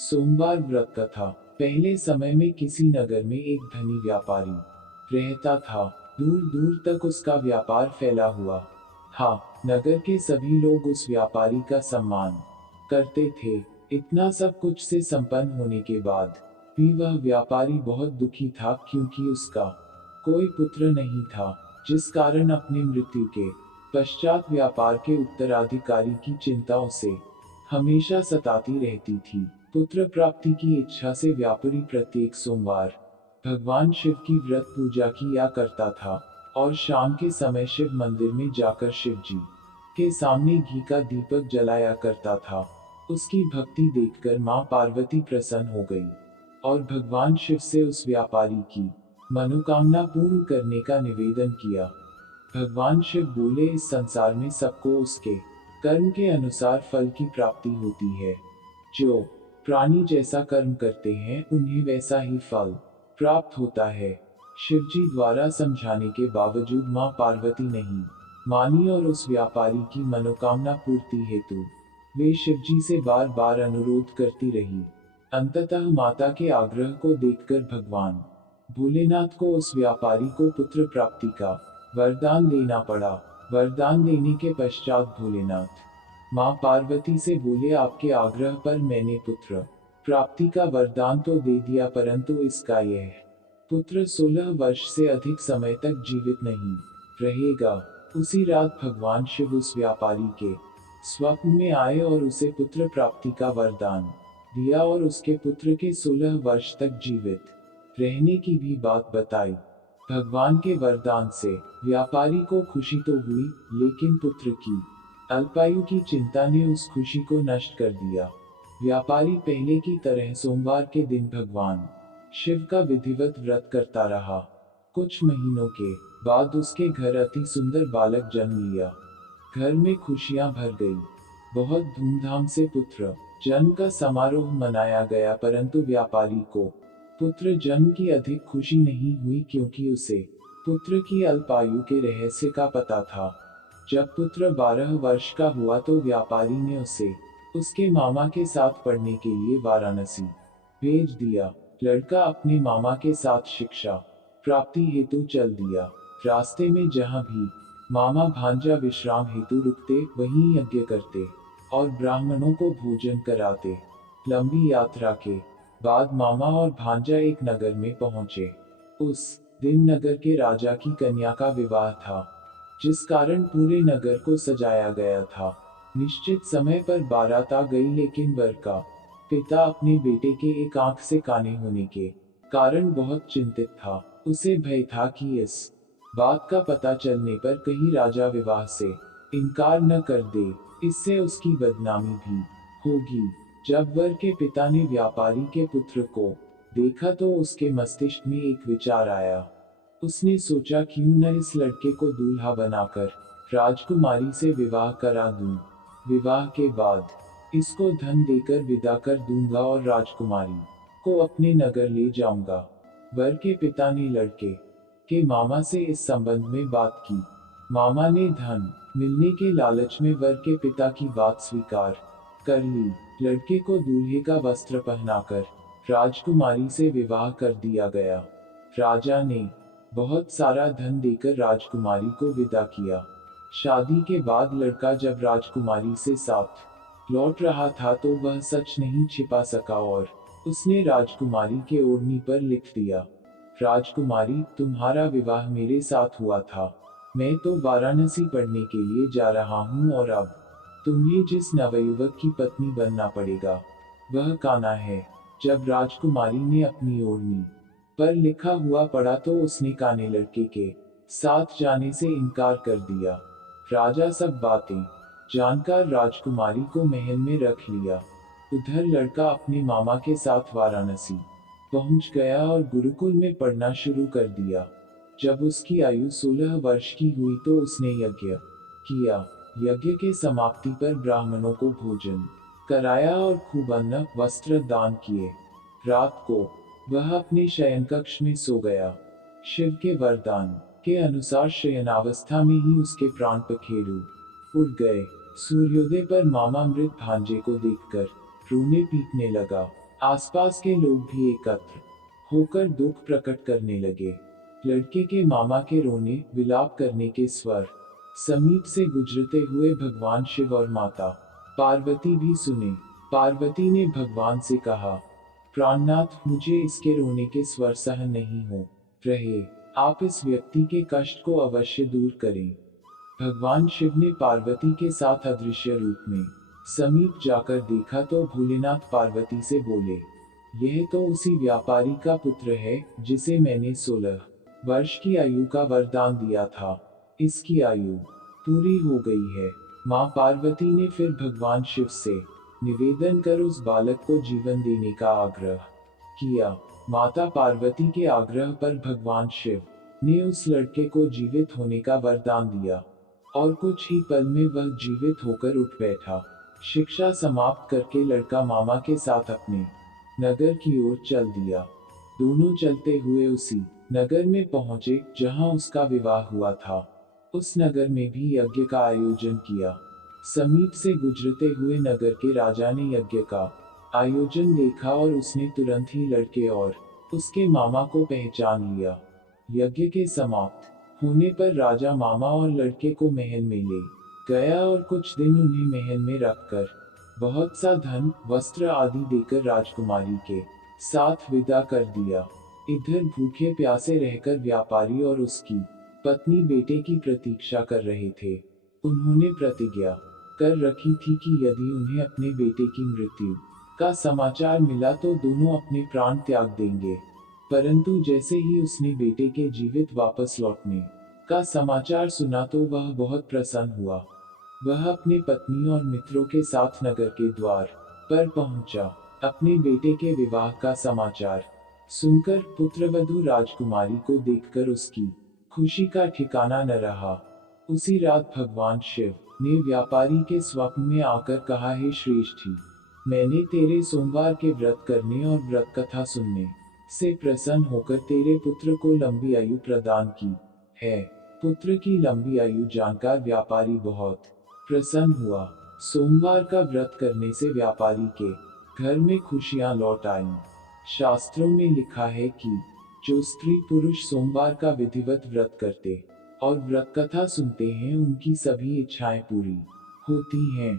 सोमवार व्रत कथा। पहले समय में किसी नगर में एक धनी व्यापारी रहता था। दूर दूर तक उसका व्यापार फैला हुआ था। नगर के सभी लोग उस व्यापारी का सम्मान करते थे। इतना सब कुछ से संपन्न होने के बाद भी वह व्यापारी बहुत दुखी था, क्योंकि उसका कोई पुत्र नहीं था, जिस कारण अपनी मृत्यु के पश्चात व्यापार के उत्तराधिकारी की चिंता उसे हमेशा सताती रहती थी। पुत्र प्राप्ति की इच्छा से व्यापारी प्रत्येक सोमवार भगवान शिव की व्रत पूजा किया करता था और शाम के समय शिव मंदिर में जाकर शिव जी के सामने घी का दीपक जलाया करता था। उसकी भक्ति देखकर मां पार्वती प्रसन्न हो गई और भगवान शिव से उस व्यापारी की मनोकामना पूर्ण करने का निवेदन किया। भगवान शिव बोले, इस संसार में सबको उसके कर्म के अनुसार फल की प्राप्ति होती है। जो प्राणी जैसा कर्म करते हैं उन्हें वैसा ही फल प्राप्त होता है। शिवजी द्वारा समझाने के बावजूद मां पार्वती नहीं मानी और उस व्यापारी की मनोकामना पूर्ति हेतु वे शिवजी से बार बार अनुरोध करती रही। अंततः माता के आग्रह को देखकर भगवान भोलेनाथ को उस व्यापारी को पुत्र प्राप्ति का वरदान देना पड़ा। वरदान देने के पश्चात भोलेनाथ मां पार्वती से बोले, आपके आग्रह पर मैंने पुत्र प्राप्ति का वरदान तो दे दिया, परंतु इसका यह पुत्र 16 वर्ष से अधिक समय तक जीवित नहीं रहेगा। उसी रात भगवान शिव उस व्यापारी के स्वप्न में आए और उसे पुत्र प्राप्ति का वरदान दिया और उसके पुत्र के 16 वर्ष तक जीवित रहने की भी बात बताई। भगवान के वरदान से व्यापारी को खुशी तो हुई, लेकिन पुत्र की अल्पायु की चिंता ने उस खुशी को नष्ट कर दिया। व्यापारी पहले की तरह सोमवार के दिन भगवान शिव का विधिवत व्रत करता रहा। कुछ महीनों के बाद उसके घर अति सुंदर बालक जन्म लिया। घर में खुशियां भर गई। बहुत धूमधाम से पुत्र जन्म का समारोह मनाया गया, परंतु व्यापारी को पुत्र जन्म की अधिक खुशी नहीं हुई, क्योंकि उसे पुत्र की अल्पायु के रहस्य का पता था। जब पुत्र 12 वर्ष का हुआ तो व्यापारी ने उसे उसके मामा के साथ पढ़ने के लिए वाराणसी भेज दिया। लड़का अपने मामा के साथ शिक्षा प्राप्ति हेतु चल दिया। रास्ते में जहाँ भी मामा भांजा विश्राम हेतु रुकते, वहीं यज्ञ करते और ब्राह्मणों को भोजन कराते। लंबी यात्रा के बाद मामा और भांजा एक नगर में पहुंचे। उस दिन नगर के राजा की कन्या का विवाह था, जिस कारण पूरे नगर को सजाया गया था। निश्चित समय पर बारात आ गई, लेकिन वर का पिता अपने बेटे के एक आंख से काने होने के कारण बहुत चिंतित था। उसे भय था कि इस बात का पता चलने पर कहीं राजा विवाह से इनकार न कर दे, इससे उसकी बदनामी भी होगी। जब वर के पिता ने व्यापारी के पुत्र को देखा तो उसके मस्तिष्क में एक विचार आया। उसने सोचा, क्यों न इस लड़के को दूल्हा बनाकर राजकुमारी से विवाह करा दूं। विवाह के बाद इसको धन देकर विदा कर दूंगा और राजकुमारी को अपने नगर ले जाऊंगा। वर के पिता ने लड़के के मामा से इस संबंध में बात की। मामा ने धन मिलने के लालच में वर के पिता की बात स्वीकार कर ली। लड़के को दूल्हे का वस्त्र पहनाकर राजकुमारी से विवाह कर दिया गया। राजा ने बहुत सारा धन देकर राजकुमारी को विदा किया। शादी के बाद लड़का जब राजकुमारी से साथ लौट रहा था तो वह सच नहीं छिपा सका और उसने राजकुमारी के ओढ़नी पर लिख दिया, राजकुमारी, तुम्हारा विवाह मेरे साथ हुआ था। मैं तो वाराणसी पढ़ने के लिए जा रहा हूँ और अब तुम्हें जिस नवयुवक की पत्नी बनना पड़ेगा वह कान्हा है। जब राजकुमारी ने अपनी ओढ़नी पर लिखा हुआ पढ़ा तो उसने काने लड़के के साथ जाने से इनकार कर दिया। राजा सब बातें जानकर राजकुमारी को महल में रख लिया। उधर लड़का अपने मामा के साथ वाराणसी पहुंच गया और गुरुकुल में पढ़ना शुरू कर दिया। जब उसकी आयु 16 वर्ष की हुई तो उसने यज्ञ किया। यज्ञ के समाप्ति पर ब्राह्मणों को भोजन कराया और खूब अन्न वस्त्र दान किए। रात को वह अपने शयन कक्ष में सो गया। शिव के वरदान के अनुसार शयनावस्था में ही उसके प्राण पखेरु उड़ गए। सूर्योदय पर मामा मृत भांजे को देखकर रोने पीटने लगा। आसपास के लोग भी एकत्र होकर दुख प्रकट करने लगे। लड़के के मामा के रोने विलाप करने के स्वर समीप से गुजरते हुए भगवान शिव और माता पार्वती भी सुने। पार्वती ने भगवान से कहा, प्राणनाथ, मुझे इसके रोने के स्वर सहन नहीं हो रहे, आप इस व्यक्ति के कष्ट को अवश्य दूर करें। भगवान शिव ने पार्वती के साथ अदृश्य रूप में समीप जाकर देखा तो भोलेनाथ पार्वती से बोले, यह तो उसी व्यापारी का पुत्र है जिसे मैंने 16 वर्ष की आयु का वरदान दिया था। इसकी आयु पूरी हो गई है। माँ पार्वती ने फिर भगवान शिव से निवेदन कर उस बालक को जीवन देने का आग्रह किया। माता पार्वती के आग्रह पर भगवान शिव ने उस लड़के को जीवित होने का वरदान दिया और कुछ ही पल में वह जीवित होकर उठ बैठा। शिक्षा समाप्त करके लड़का मामा के साथ अपने नगर की ओर चल दिया। दोनों चलते हुए उसी नगर में पहुंचे जहां उसका विवाह हुआ था। उस नगर में भी यज्ञ का आयोजन किया। समीप से गुजरते हुए नगर के राजा ने यज्ञ का आयोजन देखा और उसने तुरंत ही लड़के और उसके मामा को पहचान लिया। यज्ञ के समाप्त होने पर राजा मामा और लड़के को महल में ले गया और कुछ दिन उन्हें महल में रखकर बहुत सा धन, वस्त्र आदि देकर राजकुमारी के साथ विदा कर दिया। इधर भूखे प्यासे रहकर व्यापारी और उसकी पत्नी बेटे की प्रतीक्षा कर रहे थे। उन्होंने प्रतिज्ञा कर रखी थी कि यदि उन्हें अपने बेटे की मृत्यु का समाचार मिला तो दोनों अपने प्राण त्याग देंगे। परंतु जैसे ही उसने बेटे के जीवित वापस लौटने का समाचार सुना तो वह बहुत प्रसन्न हुआ। वह अपने पत्नी और मित्रों के साथ नगर के द्वार पर पहुंचा। अपने बेटे के विवाह का समाचार सुनकर पुत्रवधू राजकुमारी को देखकर उसकी खुशी का ठिकाना न रहा। उसी रात भगवान शिव ने व्यापारी के स्वप्न में आकर कहा, हे श्रेष्ठी, मैंने तेरे सोमवार के व्रत करने और व्रत कथा सुनने से प्रसन्न होकर तेरे पुत्र को लंबी आयु प्रदान की है। पुत्र की लंबी आयु जानकर व्यापारी बहुत प्रसन्न हुआ। सोमवार का व्रत करने से व्यापारी के घर में खुशियां लौट आईं। शास्त्रों में लिखा है कि जो स्त्री पुरुष सोमवार का विधिवत व्रत करते और व्रत कथा सुनते हैं उनकी सभी इच्छाएं पूरी होती हैं।